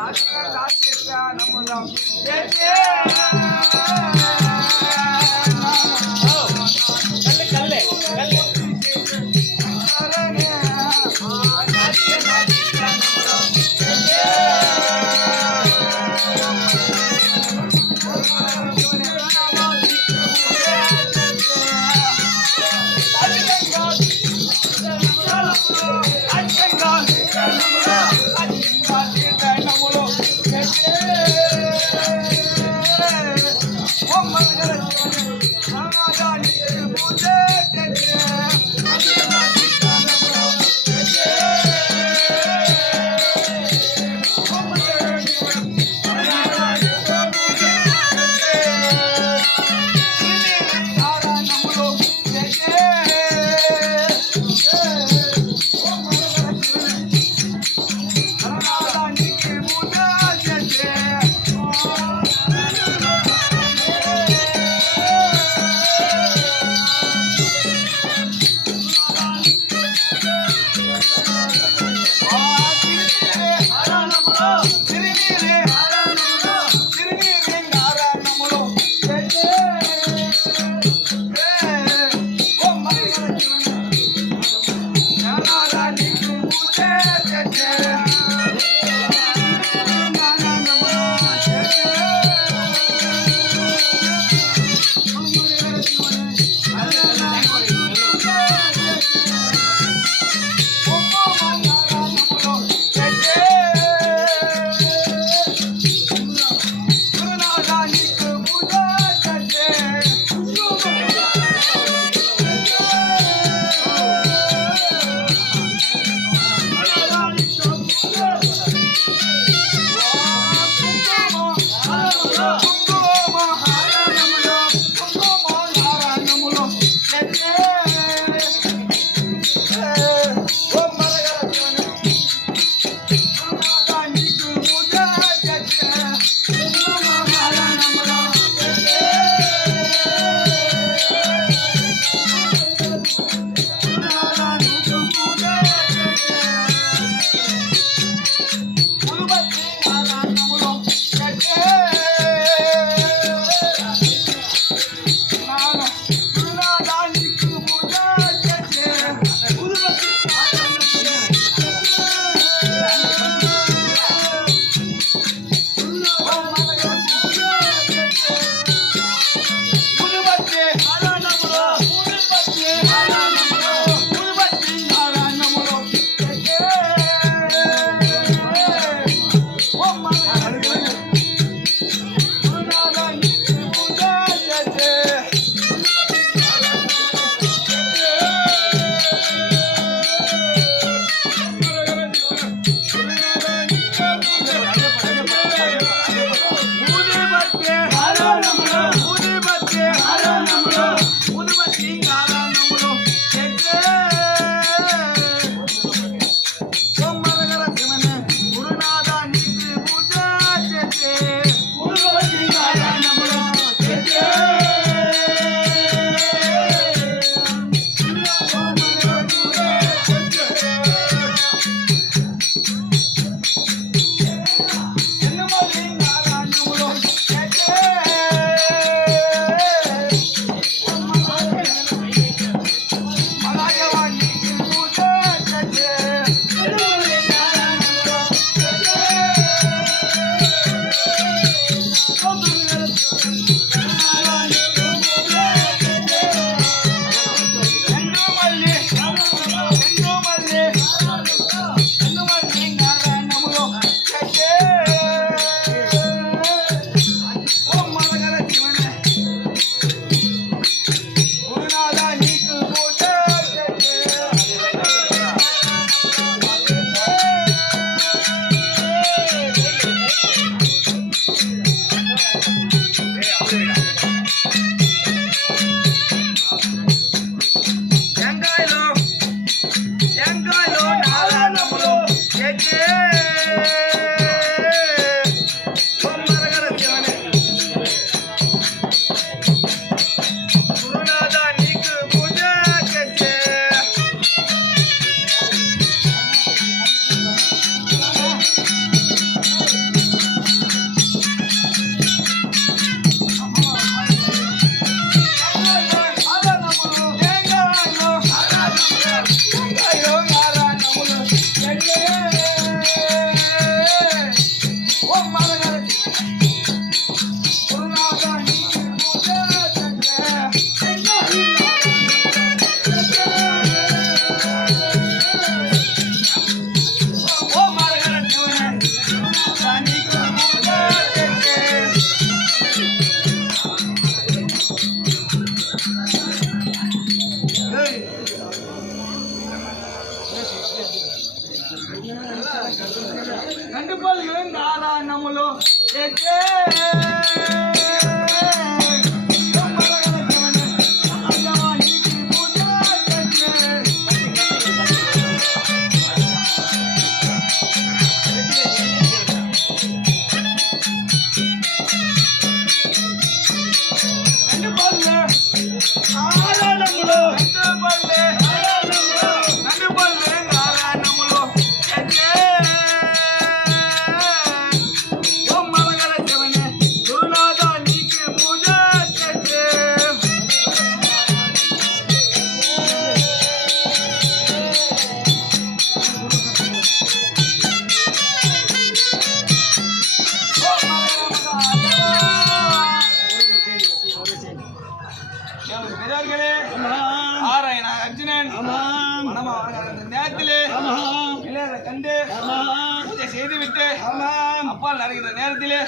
రాధే రాధే నమో Oh. நேரத்திலே கண்டு பூஜை செய்துவிட்டு அப்பால் நடக்கிற நேரத்திலே